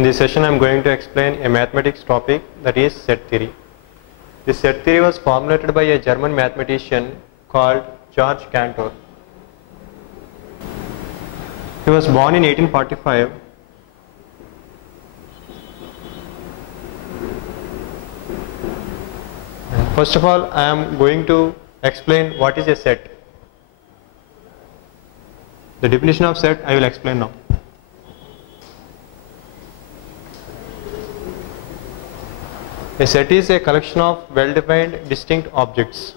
In this session I am going to explain a mathematics topic, that is set theory. This set theory was formulated by a German mathematician called George Cantor. He was born in 1845. First of all, I am going to explain what is a set. The definition of set I will explain now. A set is a collection of well-defined distinct objects.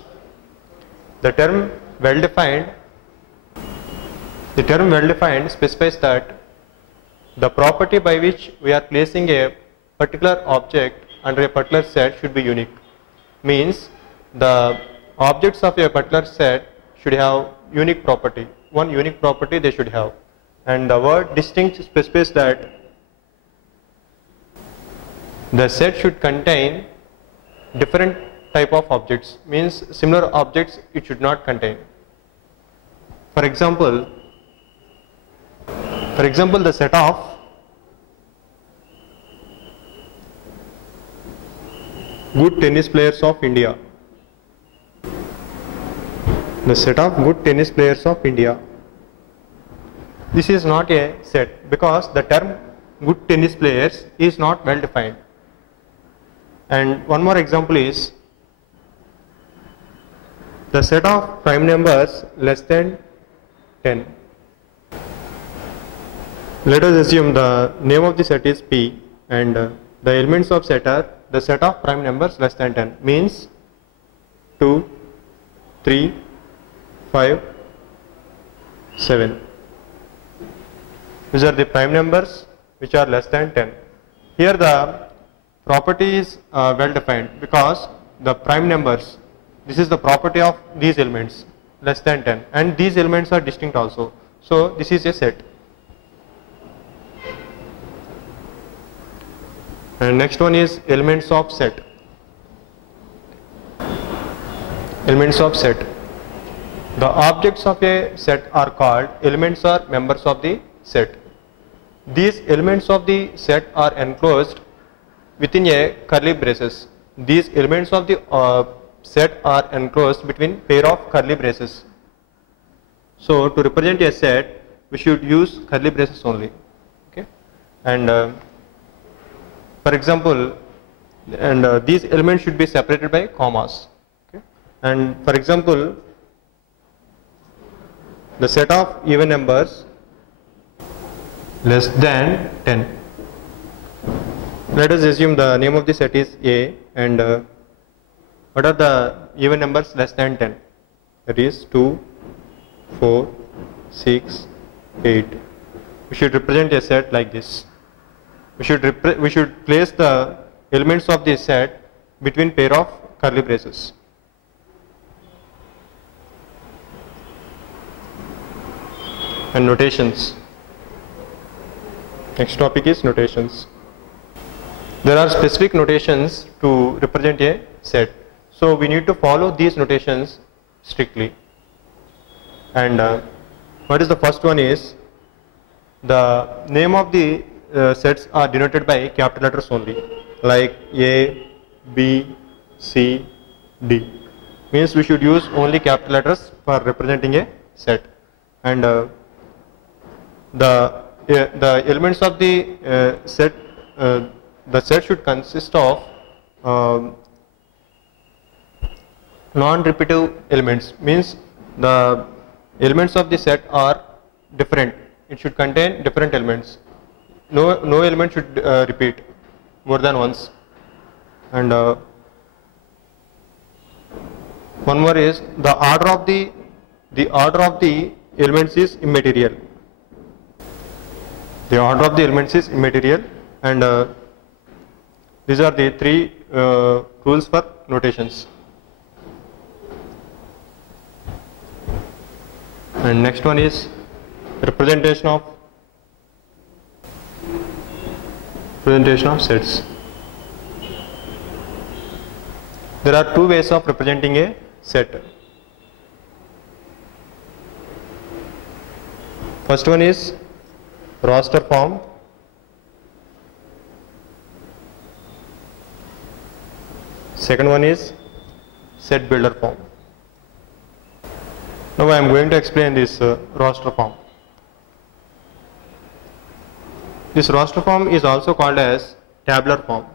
The term well-defined specifies that the property by which we are placing a particular object under a particular set should be unique. Means the objects of a particular set should have unique property. One unique property they should have. And the word distinct specifies that the set should contain different type of objects, means similar objects it should not contain. For example, the set of good tennis players of India. The set of good tennis players of India. This is not a set because the term good tennis players is not well defined. And one more example is the set of prime numbers less than 10. Let us assume the name of the set is P and the elements of set are the set of prime numbers less than 10, means 2, 3, 5, 7. These are the prime numbers which are less than 10. Here the property is well defined because the prime numbers, this is the property of these elements less than 10, and these elements are distinct also. So this is a set. And next one is elements of set. Elements of set. The objects of a set are called elements or members of the set. These elements of the set are enclosed within a curly braces. These elements of the set are enclosed between pair of curly braces. So to represent a set, we should use curly braces only. Okay, and for example, these elements should be separated by commas. Okay, and for example, the set of even numbers less than 10. Let us assume the name of the set is A, and what are the even numbers less than 10? That is 2, 4, 6, 8. We should represent a set like this. We should place the elements of the set between pair of curly braces. And notations. Next topic is notations. There are specific notations to represent a set. So we need to follow these notations strictly. And what is the first one is the name of the sets are denoted by capital letters only, like A, B, C, D. Means we should use only capital letters for representing a set. And the elements of the set, the set should consist of non-repetitive elements, means the elements of the set are different. It should contain different elements. No element should repeat more than once. And one more is the order of the elements is immaterial. The order of the elements is immaterial, and these are the three rules for notations. And next one is representation of sets. There are two ways of representing a set. First one is roster form, Second one is set builder form. Now I am going to explain this roster form. This roster form is also called as tabular form.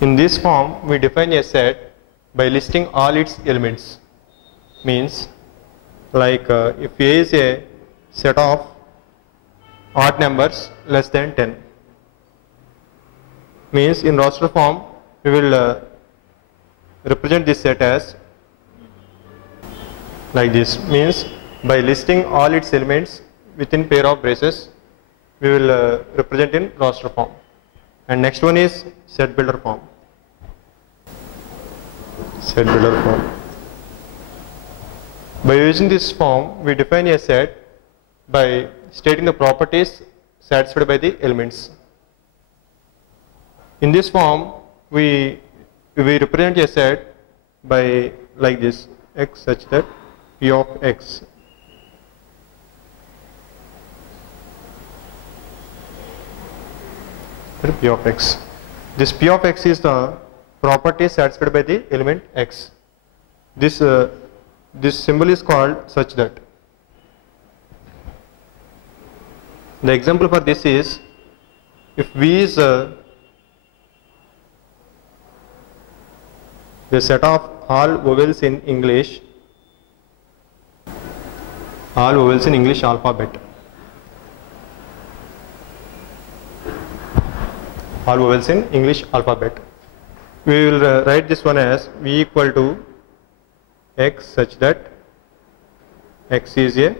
In this form, we define a set by listing all its elements. Means, like if A is a set of odd numbers less than 10. Means in roster form, we will represent this set as like this. Means by listing all its elements within pair of braces, we will represent in roster form. And next one is set builder form. Set builder form. By using this form, we define a set by stating the properties satisfied by the elements. In this form, we represent a set by like this, x such that p of x. P of x. This p of x is the property satisfied by the element x. This symbol is called such that. The example for this is, if V is the set of all vowels in English alphabet. All vowels in English alphabet. We will write this one as V equal to x such that x is a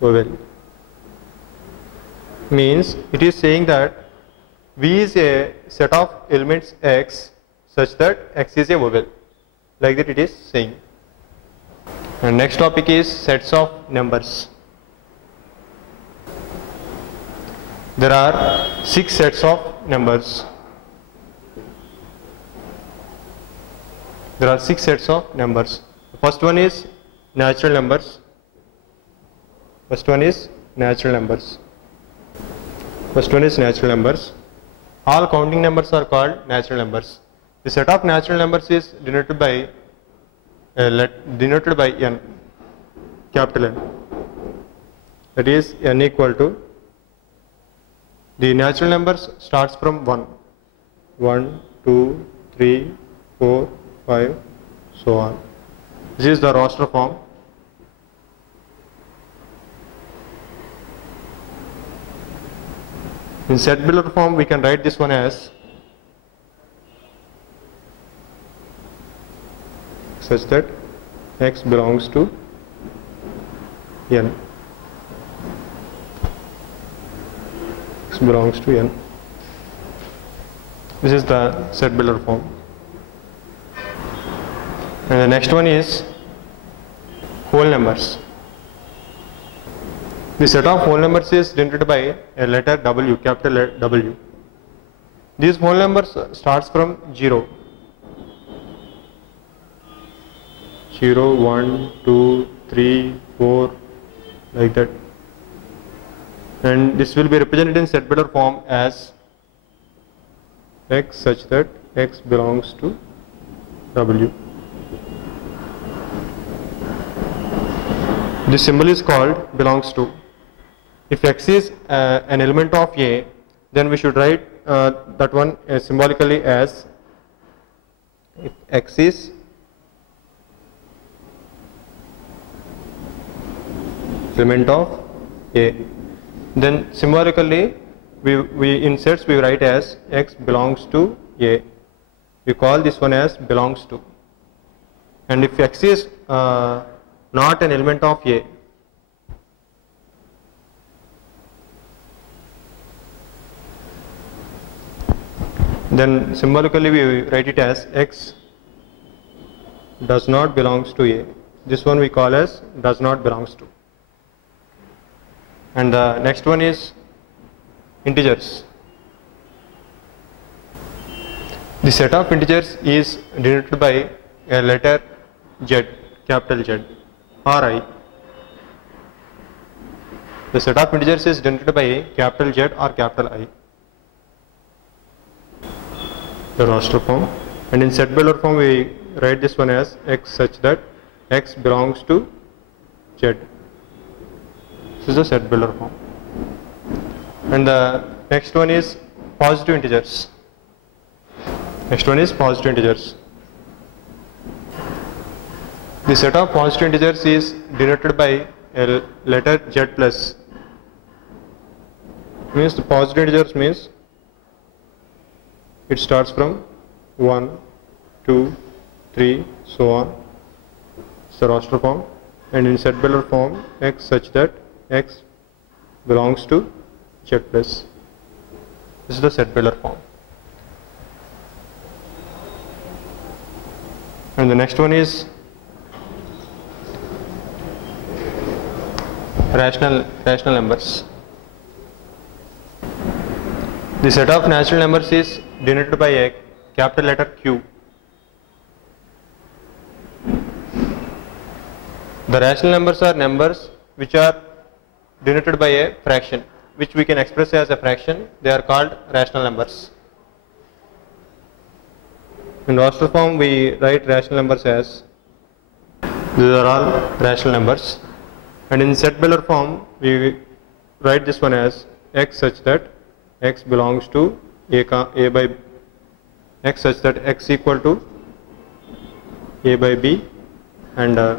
vowel. Means it is saying that V is a set of elements x such that x is a vowel. Like that it is saying. And next topic is sets of numbers. There are 6 sets of numbers. There are 6 sets of numbers. The first one is natural numbers. First one is natural numbers. All counting numbers are called natural numbers. The set of natural numbers is denoted by n, capital N. That is n equal to, the natural numbers starts from 1, 1, 2, 3, 4, 5, so on. This is the roster form. In set builder form, we can write this one as such that x belongs to n. X belongs to n. This is the set builder form. And the next one is whole numbers. The set of whole numbers is denoted by a letter W, capital W. These whole numbers starts from 0. 0, 1, 2, 3, 4, like that. And this will be represented in set builder form as x such that x belongs to W. This symbol is called belongs to. If x is an element of A, then we should write that one symbolically as, if x is element of A, then symbolically we in sets we write as x belongs to A. We call this one as belongs to. And if x is not an element of A, then symbolically we write it as x does not belongs to A. This one we call as does not belongs to. And the next one is integers. The set of integers is denoted by a letter Z, capital Z, or I. The set of integers is denoted by capital Z or capital I. The roster form. And in set builder form we write this one as x such that x belongs to Z. This is the set builder form. And the next one is positive integers. Next one is positive integers. The set of positive integers is denoted by a letter Z plus. Means the positive integers means it starts from 1, 2, 3, so on. It's the roster form. And in set builder form, x such that x belongs to Z plus. This is the set builder form. And the next one is rational numbers. The set of natural numbers is denoted by a capital letter Q. The rational numbers are numbers which are denoted by a fraction, which we can express as a fraction. They are called rational numbers. In roster form we write rational numbers as, these are all rational numbers. And in set builder form we write this one as x such that x belongs to a by x such that x equal to a by b, and a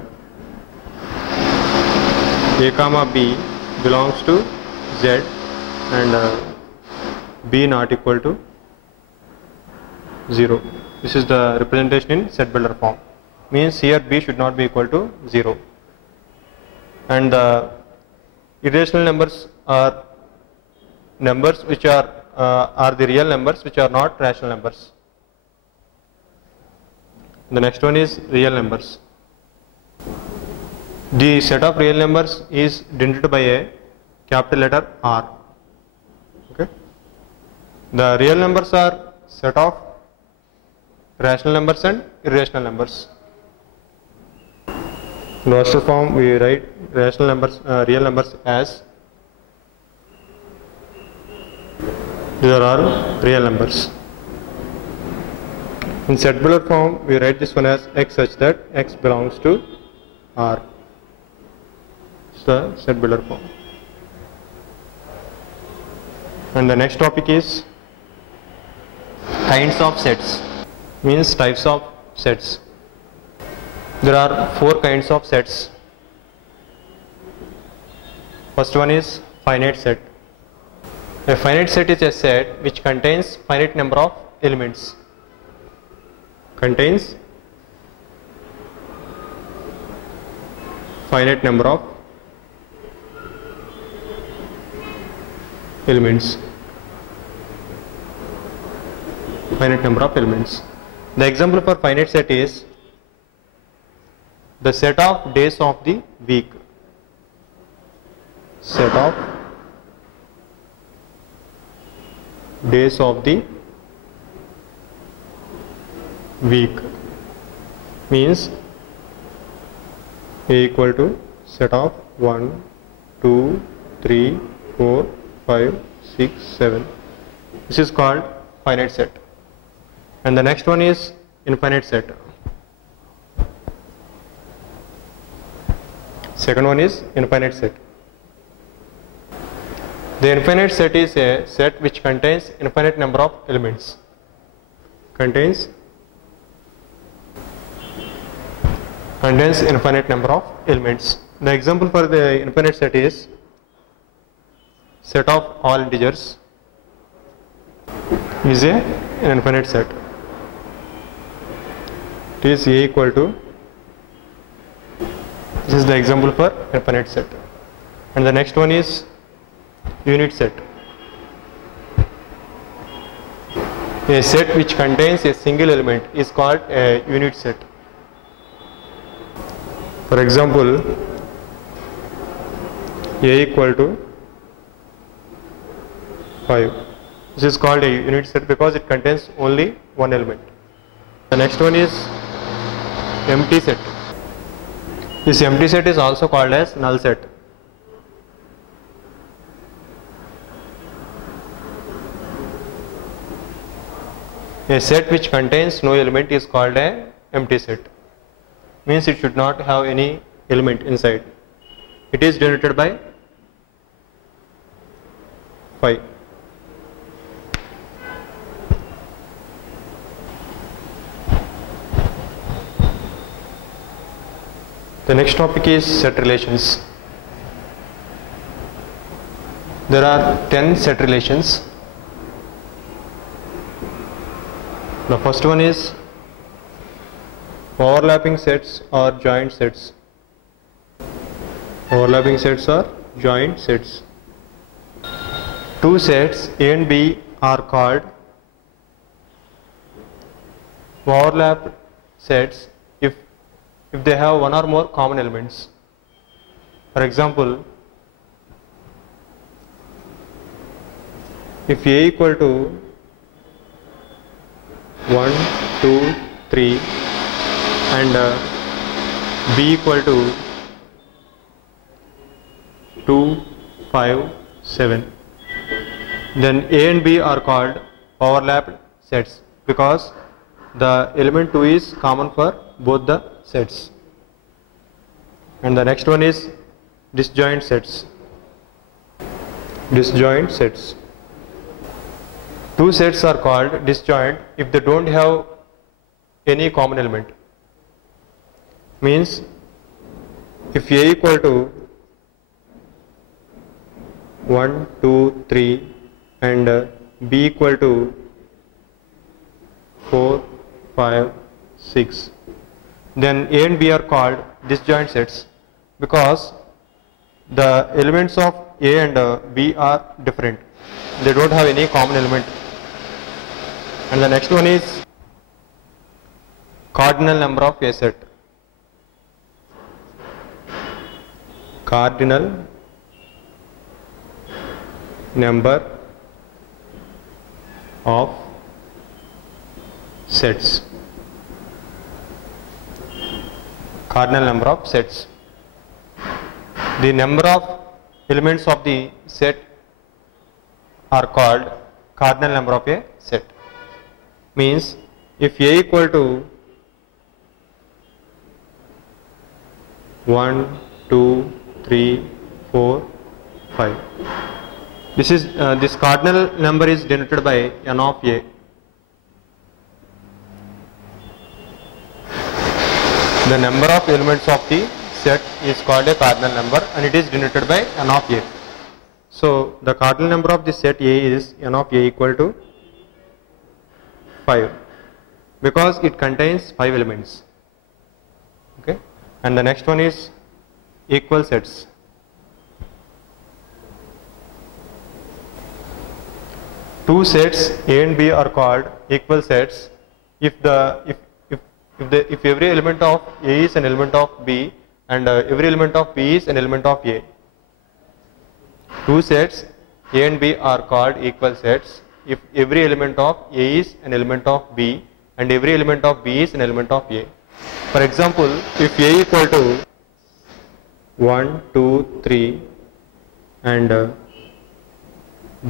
comma b belongs to z, and b not equal to 0. This is the representation in set builder form. Means here b should not be equal to 0. And the irrational numbers are numbers which are the real numbers which are not rational numbers. The next one is real numbers. The set of real numbers is denoted by a capital letter R. Okay. The real numbers are set of rational numbers and irrational numbers. In roster form we write rational numbers, real numbers as, these are all real numbers. In set builder form we write this one as x such that x belongs to R. It's the set builder form. And the next topic is kinds of sets, means types of sets. There are 4 kinds of sets. First one is finite set. A finite set is a set which contains finite number of elements. Contains finite number of elements. Finite number of elements. The example for finite set is the set of days of the week. Set of days of the week means a equal to set of 1, 2, 3, 4, 5, 6, 7. This is called finite set. And the next one is infinite set. Second one is infinite set. The infinite set is a set which contains infinite number of elements. Contains infinite number of elements. The example for the infinite set is set of all integers is an infinite set. It is a equal to, this is the example for infinite set. And the next one is unit set. A set which contains a single element is called a unit set. For example, a equal to 5. This is called a unit set because it contains only one element. The next one is empty set. This empty set is also called as null set. A set which contains no element is called a empty set. Means it should not have any element inside. It is denoted by 5. The next topic is set relations. There are 10 set relations. The first one is overlapping sets or joint sets. Overlapping sets or joint sets. Two sets A and B are called overlapped sets if they have one or more common elements. For example, if A equal to 1, 2, 3 and B equal to 2, 5, 7, then A and B are called overlapped sets because the element 2 is common for both the sets. And the next one is disjoint sets. Disjoint sets. Two sets are called disjoint if they don't have any common element. Means if A equal to 1, 2, 3 and B equal to 4, 5, 6, then A and B are called disjoint sets because the elements of A and B are different. They don't have any common element. And the next one is cardinal number of a set. Cardinal number of sets. Cardinal number of sets. The number of elements of the set are called cardinal number of a set. Means if A equal to 1, 2, 3, 4, 5. This cardinal number is denoted by n of A. The number of elements of the set is called a cardinal number and it is denoted by n of A. So the cardinal number of the set A is n of A equal to 5 because it contains 5 elements. Okay, and the next one is equal sets. Two sets A and B are called equal sets if every element of A is an element of B and every element of B is an element of A. Two sets A and B are called equal sets if every element of A is an element of B and every element of B is an element of A. For example, if A equal to 1, 2, 3 and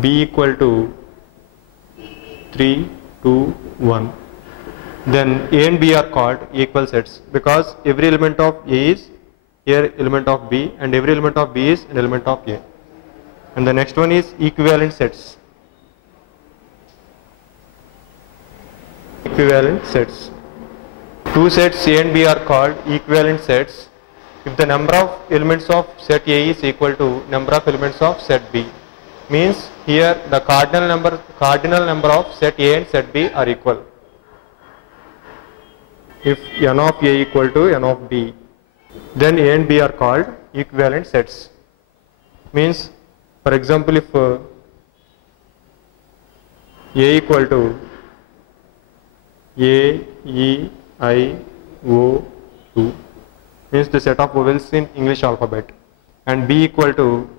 B equal to 3, 2, 1, then A and B are called equal sets because every element of A is an element of B and every element of B is an element of A. And the next one is equivalent sets. Equivalent sets. Two sets A and B are called equivalent sets if the number of elements of set A is equal to number of elements of set B. Means here the cardinal number of set A and set B are equal. If n of A equal to n of B, then A and B are called equivalent sets. Means for example, if A equal to A, E, I, O, U means the set of vowels in English alphabet, and B equal to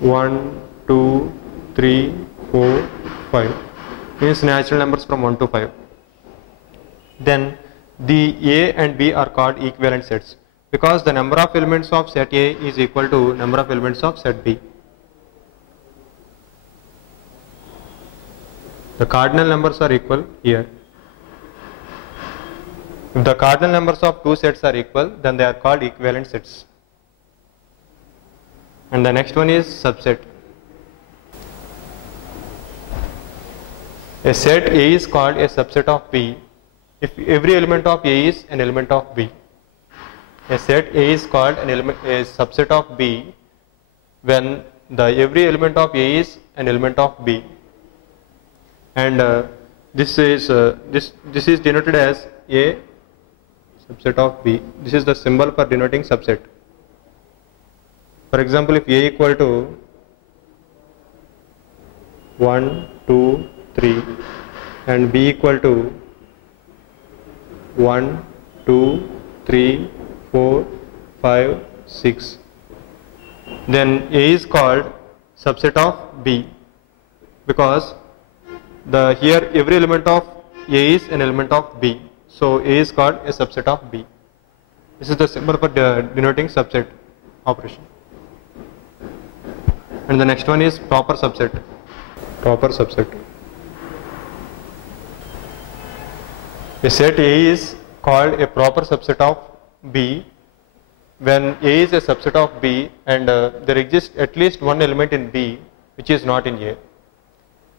1, 2, 3, 4, 5 means natural numbers from 1 to 5. Then the A and B are called equivalent sets because the number of elements of set A is equal to number of elements of set B. The cardinal numbers are equal here. If the cardinal numbers of two sets are equal, then they are called equivalent sets. And the next one is subset. A set A is called a subset of B if every element of A is an element of B. A set A is called a subset of B when every element of A is an element of B. And this is denoted as A subset of B. This is the symbol for denoting subset. For example, if A equal to 1, 2, 3 and B equal to 1, 2, 3, 4, 5, 6, then A is called subset of B because here every element of A is an element of B. So A is called a subset of B. This is the symbol for denoting subset operation. And the next one is proper subset. Proper subset. A set A is called a proper subset of B when A is a subset of B and there exists at least one element in B which is not in A.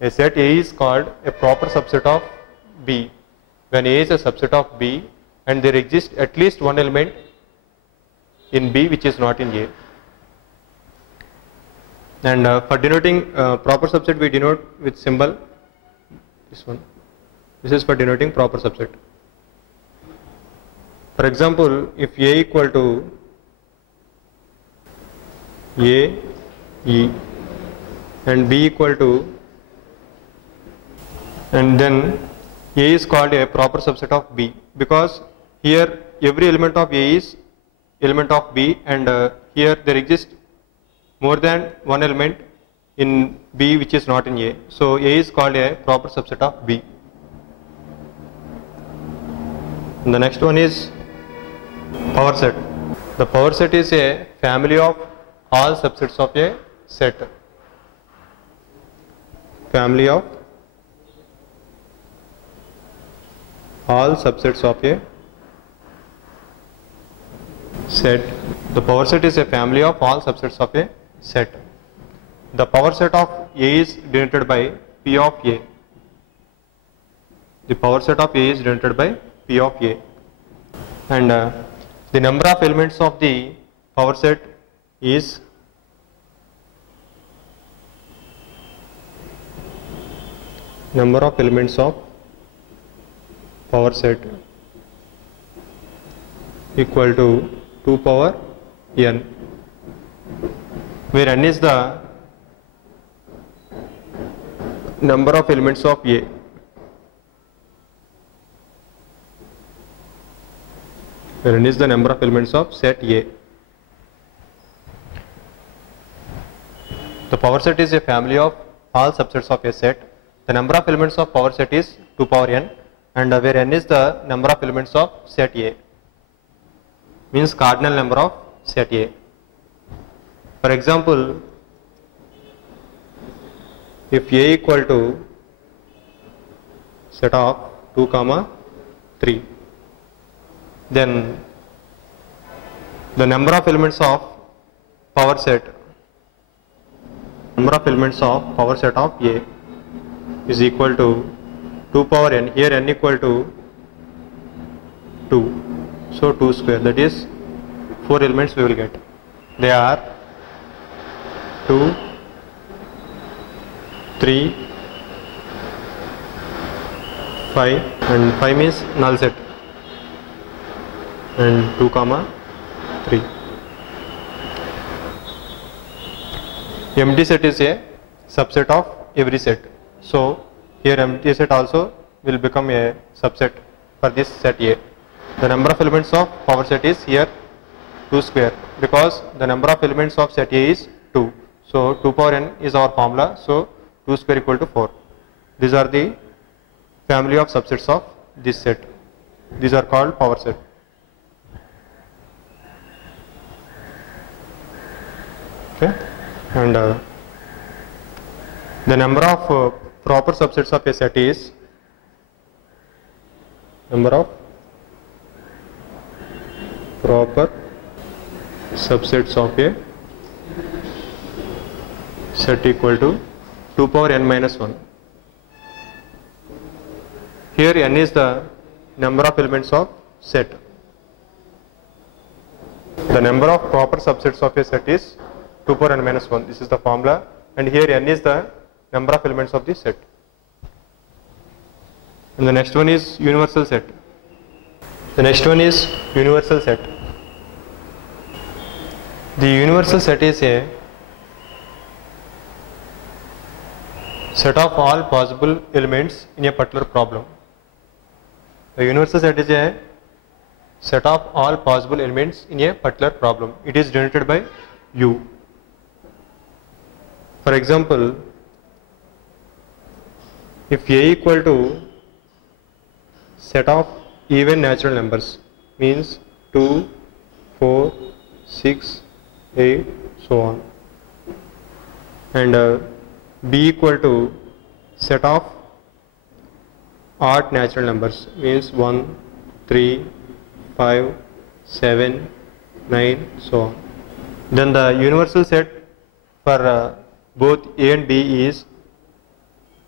A set A is called a proper subset of B when A is a subset of B and there exists at least one element in B which is not in A. And for denoting proper subset, we denote with symbol this one. This is for denoting proper subset. For example, if A equal to A, E and B equal to, and then A is called a proper subset of B because here every element of A is element of B and here there exists more than one element in B which is not in A. So A is called a proper subset of B. And the next one is power set. The power set is a family of all subsets of a set. Family of all subsets of a set. The power set is a family of all subsets of a set. The power set of A is denoted by P of A. The power set of A is denoted by P of A. And the number of elements of the power set is number of elements of power set equal to 2 power n, where n is the number of elements of A. Where n is the number of elements of set A. The power set is a family of all subsets of a set. The number of elements of power set is 2 power n and where n is the number of elements of set A, means cardinal number of set A. For example, if A equal to set of 2, 3, then the number of elements of power set of A is equal to 2 power n. Here n equal to 2, so 2 square, that is 4 elements we will get. They are 2, 3, 5 and 5 means null set and 2, 3. Empty set is a subset of every set. So here empty set also will become a subset for this set A. The number of elements of power set is here 2 square because the number of elements of set A is 2. So 2 power n is our formula. So 2 square equal to 4. These are the family of subsets of this set. These are called power set. Okay. And the number of proper subsets of a set is number of proper subsets of a set equal to 2 power n minus 1. Here n is the number of elements of set. The number of proper subsets of a set is 2 power n minus 1. This is the formula, and here n is the number of elements of the set. And the next one is universal set. The next one is universal set. The universal set is a set of all possible elements in a particular problem. The universal set is a set of all possible elements in a particular problem. It is denoted by U. For example, if A equal to set of even natural numbers, means 2, 4, 6, 8, so on, and B equal to set of odd natural numbers, means 1, 3, 5, 7, 9, so on. Then the universal set for both A and B is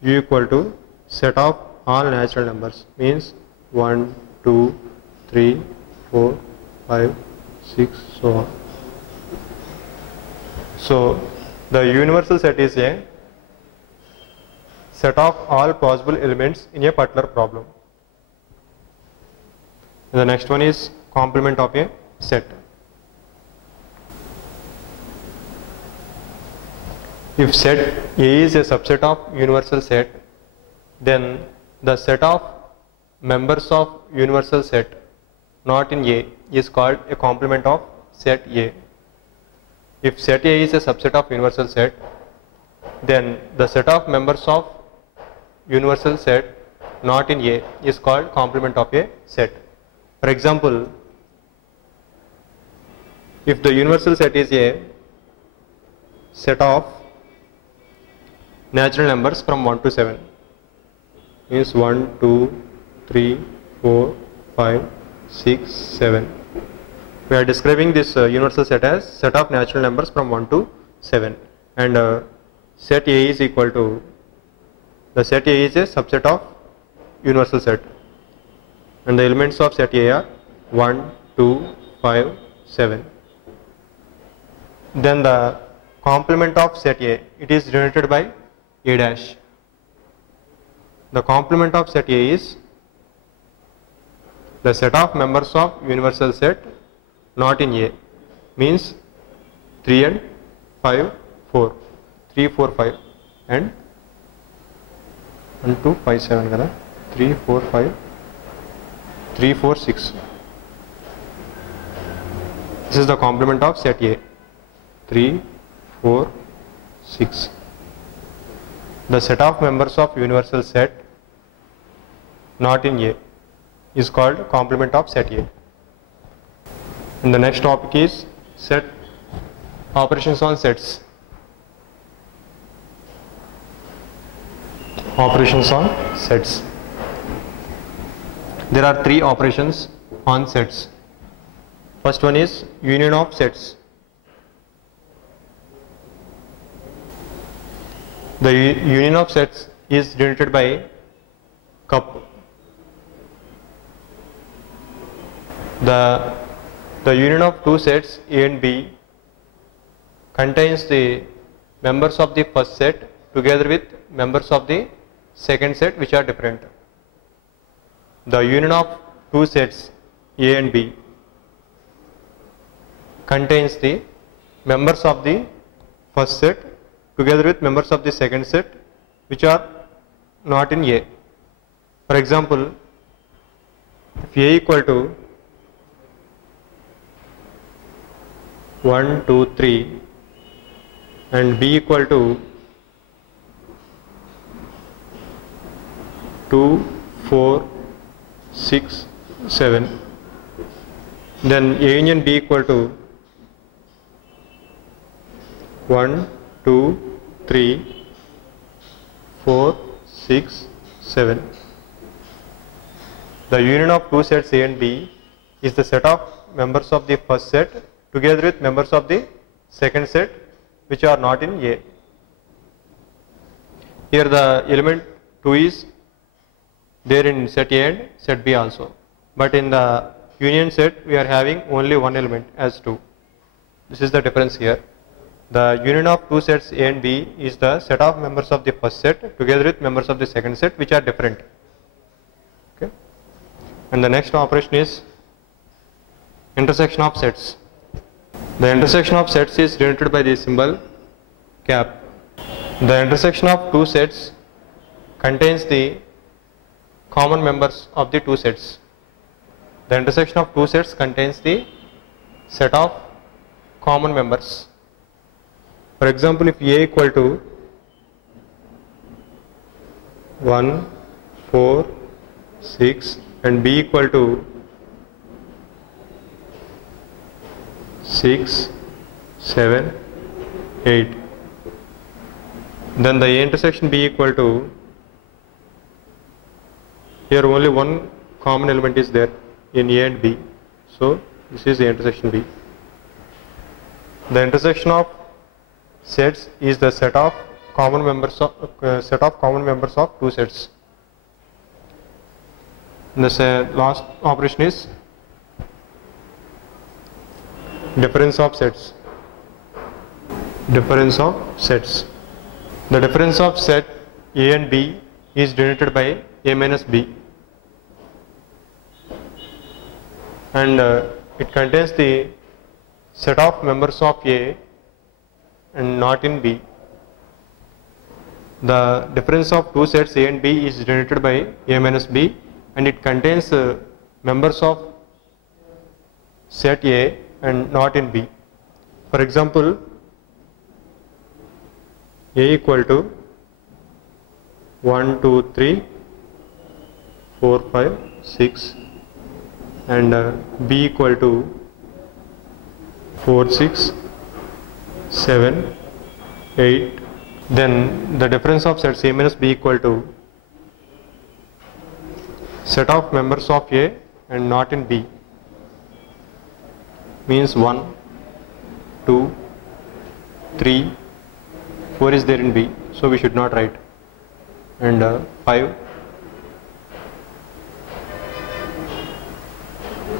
U equal to set of all natural numbers, means 1, 2, 3, 4, 5, 6, so on. So the universal set is a set of all possible elements in a particular problem. And the next one is complement of a set. If set A is a subset of universal set, then the set of members of universal set not in A is called a complement of set A. If set A is a subset of universal set, then the set of members of universal set not in A is called complement of a set. For example, if the universal set is a set of natural numbers from 1 to 7, means 1, 2, 3, 4, 5, 6, 7. We are describing this universal set as set of natural numbers from 1 to 7, and set A is equal to, the set A is a subset of universal set, and the elements of set A are 1, 2, 5, 7. Then the complement of set A, it is denoted by A dash. The complement of set A is the set of members of universal set not in A, means 3 and 5, 4, 3, 4, 5, and 1, 2, 5, 7 kada, 3, 4, 5, 3, 4, 6. This is the complement of set A, 3, 4, 6. The set of members of universal set not in A is called complement of set A. And the next topic is set operations on sets. Operations on sets. There are 3 operations on sets. First one is union of sets. The union of sets is denoted by cup. The union of two sets A and B contains the members of the first set together with members of the second set which are different. The union of two sets A and B contains the members of the first set together with members of the second set which are not in A. For example, if A equal to 1, 2, 3 and B equal to 2, 4, 6, 7, then A union B equal to 1, 2, 3, 4, 6, 7. The union of two sets A and B is the set of members of the first set together with members of the second set which are not in A. Here the element 2 is there in set A and set B also, but in the union set we are having only one element as 2. This is the difference here. The union of two sets A and B is the set of members of the first set together with members of the second set which are different. Okay. And the next operation is intersection of sets. The intersection of sets is denoted by the symbol cap. The intersection of two sets contains the common members of the two sets. The intersection of two sets contains the set of common members. For example, if A equal to 1, 4, 6 and B equal to 6, 7, 8, then the A intersection B equal to, here only one common element is there in A and B, so this is the intersection B. The intersection of sets is the set of common members of two sets. And the last operation is difference of sets. Difference of sets. The difference of set A and B is denoted by A minus B, and it contains the set of members of A and not in B. The difference of two sets A and B is denoted by A minus B, and it contains members of set A and not in B. For example, A equal to 1, 2, 3, 4, 5, 6 and B equal to 4, 6, 7, 8. Then the difference of sets A minus B equal to set of members of A and not in B, means 1, 2, 3, 4 is there in B, so we should not write, and 5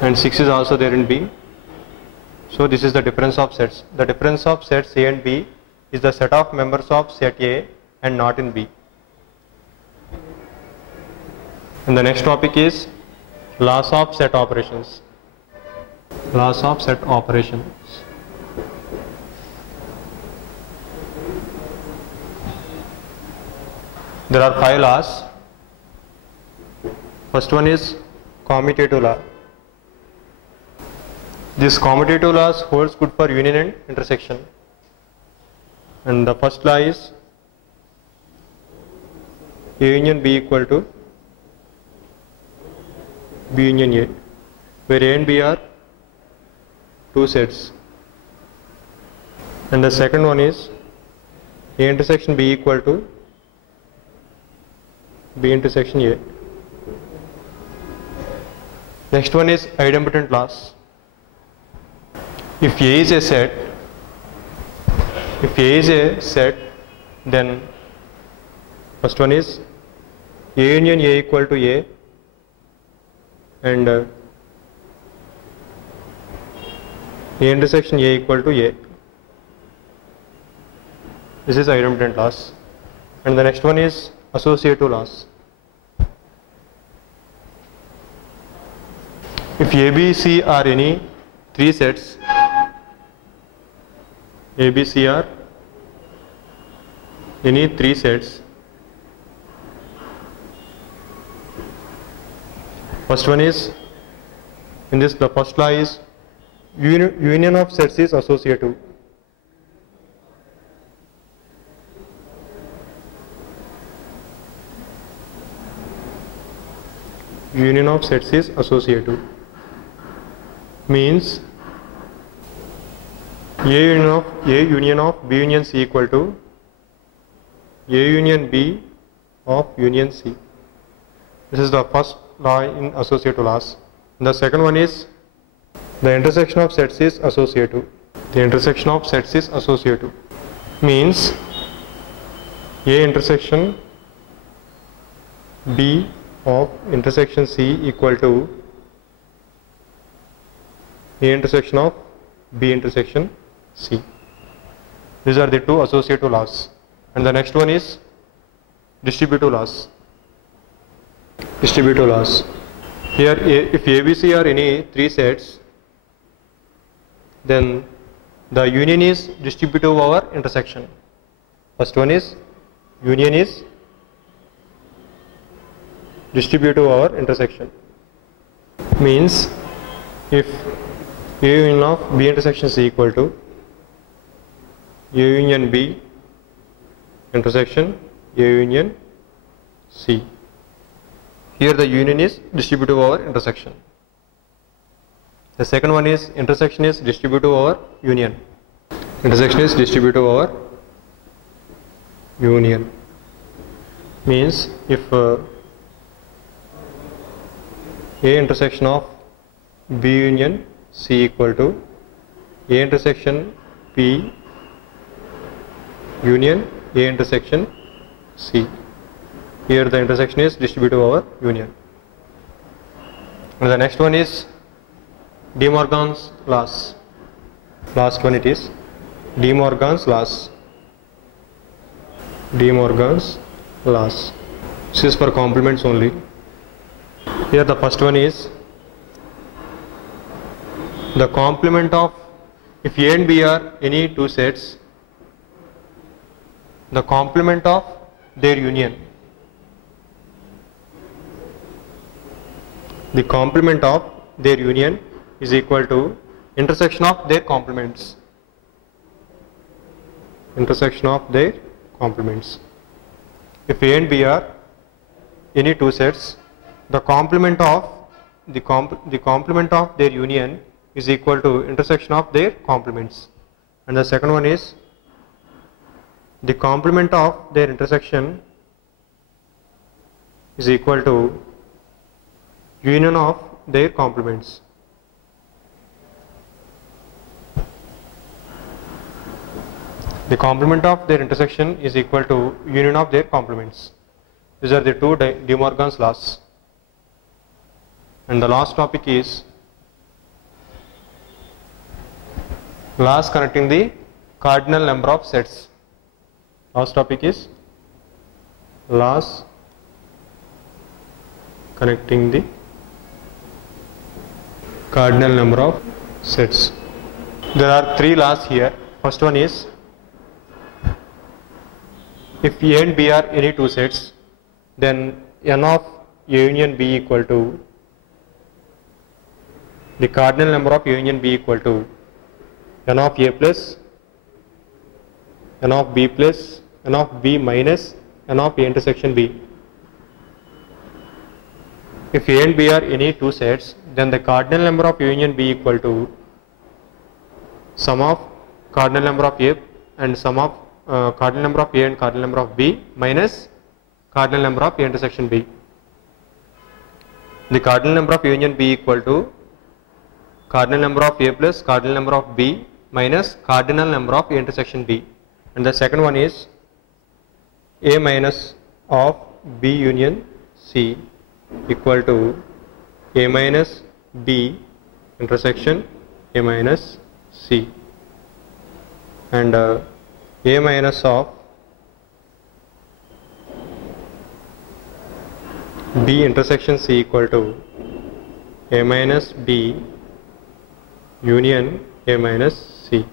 and 6 is also there in B, so this is the difference of sets. The difference of sets A and B is the set of members of set A and not in B. And the next topic is laws of set operations. Laws of set operations. There are 5 laws. First one is commutative law. This commutative law holds good for union and intersection. And the first law is A union B equal to B union A, where A and B are two sets. And the second one is A intersection B equal to B intersection A. Next one is idempotent laws. If A is a set, then first one is A union A equal to A, and A intersection A equal to A. This is idempotent laws. And the next one is associative laws. If A, B, C are any 3 sets, A, B, C are any 3 sets. First one is, in this the first law is union of sets is associative. Union of sets is associative. Means A union of B union C equal to A union B of union C. This is the first law in associative laws. The second one is the intersection of sets is associative. The intersection of sets is associative means A intersection B of intersection C equal to A intersection of B intersection C. These are the two associative laws. And the next one is distributive laws. Distributive laws. Here if ABC are any three sets, then the union is distributive over intersection. First one is union is distributive over intersection. Means if A union of B intersection C equal to A union B intersection A union C. Here the union is distributive over intersection. The second one is intersection is distributive over union. Intersection is distributive over union. Means if A intersection of B union C equal to A intersection B union A intersection C. Here the intersection is distributive over union. And the next one is De Morgan's laws. Last one it is De Morgan's laws. De Morgan's laws. This is for complements only. Here the first one is the complement of, if A and B are any two sets, the complement of their union. The complement of their union is equal to intersection of their complements. Intersection of their complements. If A and B are any two sets, the complement of the complement of their union is equal to intersection of their complements. And the second one is the complement of their intersection is equal to union of their complements. The complement of their intersection is equal to union of their complements. These are the two De Morgan's laws. And the last topic is laws connecting the cardinal number of sets. Last topic is laws connecting the cardinal number of sets. There are three laws here. First one is if A and B are any two sets, then n of A union B equal to the cardinal number of A union B equal to n of A plus n of B plus n of B minus n of A intersection B. If A and B are any two sets, then the cardinal number of A union B equal to sum of cardinal number of A and sum of cardinal number of A and cardinal number of B minus cardinal number of A intersection B. The cardinal number of A union B equal to cardinal number of A plus cardinal number of B minus cardinal number of A intersection B. And the second one is A minus of B union C equal to A minus B intersection A minus C. And A minus of B intersection C equal to A minus B union A minus C.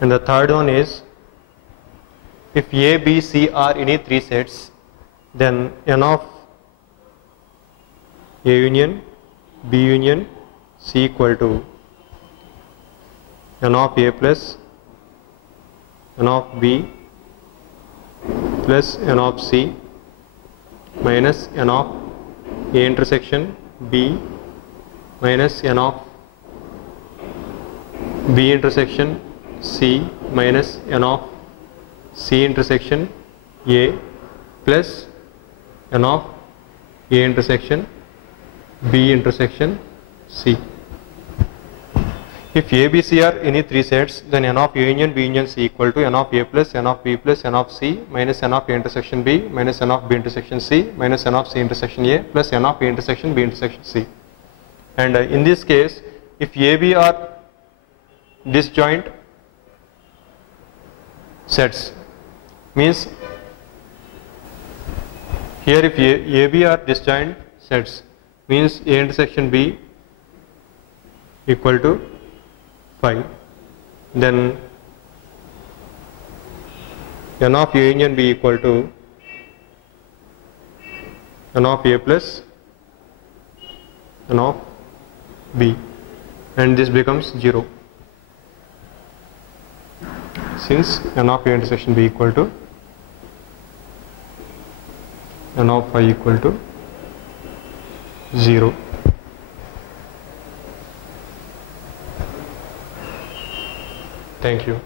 And the third one is if A, B, C are any three sets, then n of A union B union C equal to n of A plus n of B plus n of C minus n of A intersection B minus n of B intersection C minus n of C intersection A plus n of A intersection B intersection C. If A, B, C are any three sets, then n of A union B union C equal to n of A plus n of B plus n of C minus n of A intersection B minus n of B intersection C minus n of C intersection A plus n of A intersection B intersection C. And in this case, if A, B are disjoint sets, means here if A, B are disjoint sets, means A intersection B equal to 5, then n of A union B equal to n of A plus n of B, and this becomes 0 since n of A intersection B equal to n of phi equal to 0. Thank you.